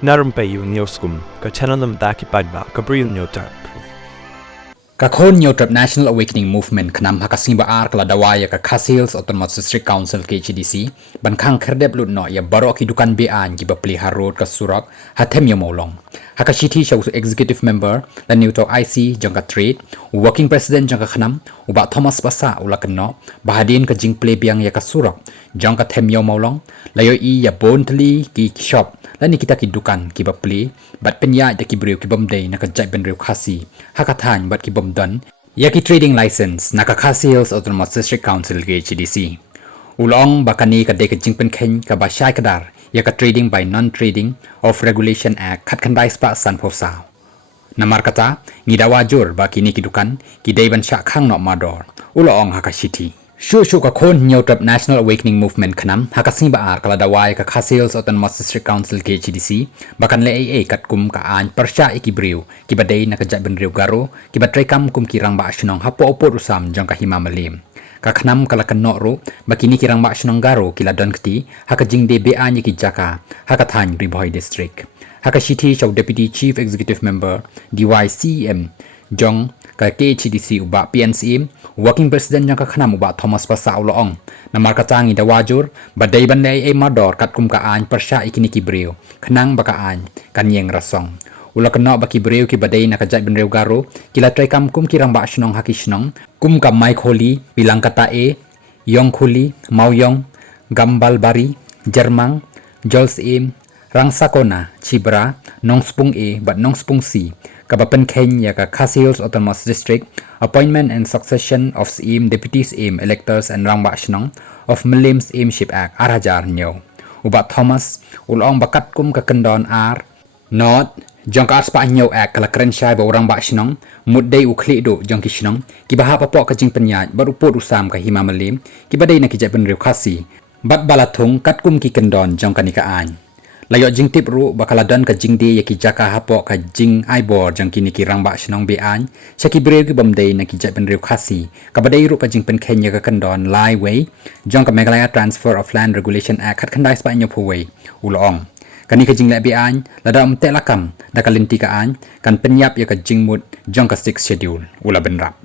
Na Rympei U KHNAM paidbah Bri U Hynñiewtrep. KHNAM National Awakening Movement KHNAM hakasimba kala dawaya ka Khasi Hills Autonomous District Council KHDC bankang kerdep lut no ya baroh ki dukan bean ki bapli harod ka surak hatem Ïewmawlong hakashiti shaw executive member la Newtok IC jangka trade working president jangka KHNAM uba Thomas Basa ulakenno bahadin ka jingple biang ya ka surak jangka tem Ïewmawlong layo I ya bontli ki shop lani kita ki dukan ki bapli bat penya da ki brew ki bomday na ka jai benrew Khasi hakathan bat ki bomdan ya ki trading license na ka Khasi Hills Autonomous District Council KHDC ulong bakani ka de ka jingpen khen ka ba shai kadar ya ka trading by non-trading of regulation act khat khandai spa san phosao namar kata ngidawa jur ba kini ki dukan ki deiban sha khang no mador ulong hakashiti Shu ka Hynñiewtrep National Awakening Movement KHNAM hakasimba kala dawai ka Khasi Hills Autonomous District Council KHDC bakan le AA katkum ka an persya ikibriu ki badai na kajat benriu Garo ki batrekam kum ki Rangbah shnong hapo opor usam jong ka Ïewmawlong ka KHNAM kala kanok ro bakini ki Rangbah shnong Garo ki ladon kti hakajing de be an ki jaka hakathan Riboy District hakashiti shaw Deputy Chief Executive Member DYCM jong ka KHDC uba PNCM working president yang ka KHNAM uba Thomas Basa iohlong namar katangi dawajur badai bandai mador katkum ka an persya ikini ki brew khnang baka an kanyeng rasong ulakno baki brew ki badai na kajat benrew Garo kila trekam kum ki Rangbah shnong haki shnong kum ka mai kholi bilang kata yong kholi mauyong gambal bari jermang jols rangsakona chibra nong spung bat nong spung si kabapen Kenya ka Khasi Hills Autonomous District appointment and succession of deputies electors and Rangbah shnong of Mlims ship act arajar nyo ubat Thomas ulong bakat kum ka kendon not jong ka aspa nyo act kala krensyai ba Rangbah shnong muddai ukli do jong ki shnong ki baha papok ka jing penyaj baru pot usam ka Ïewmawlong ki badai na ki jai benrew Khasi bat balathung kat kum ki kendon jong kanikaan layo jing tip ru bakaladon ka jing de yaki jaka hapo ka jing aibor jang kini ki Rangbah shnong bean shaki brew ki bomday na ki jai benrew Khasi ka badai ru ka jing pen Kenya ka kandon lai way jong ka Meghalaya Transfer of Land Regulation Act khat khandai spa nyo phuway ulong kani ka jing la bean lada umte lakam da kalinti ka an kan penyap ya ka jing mut jong ka 6 schedule ula benrap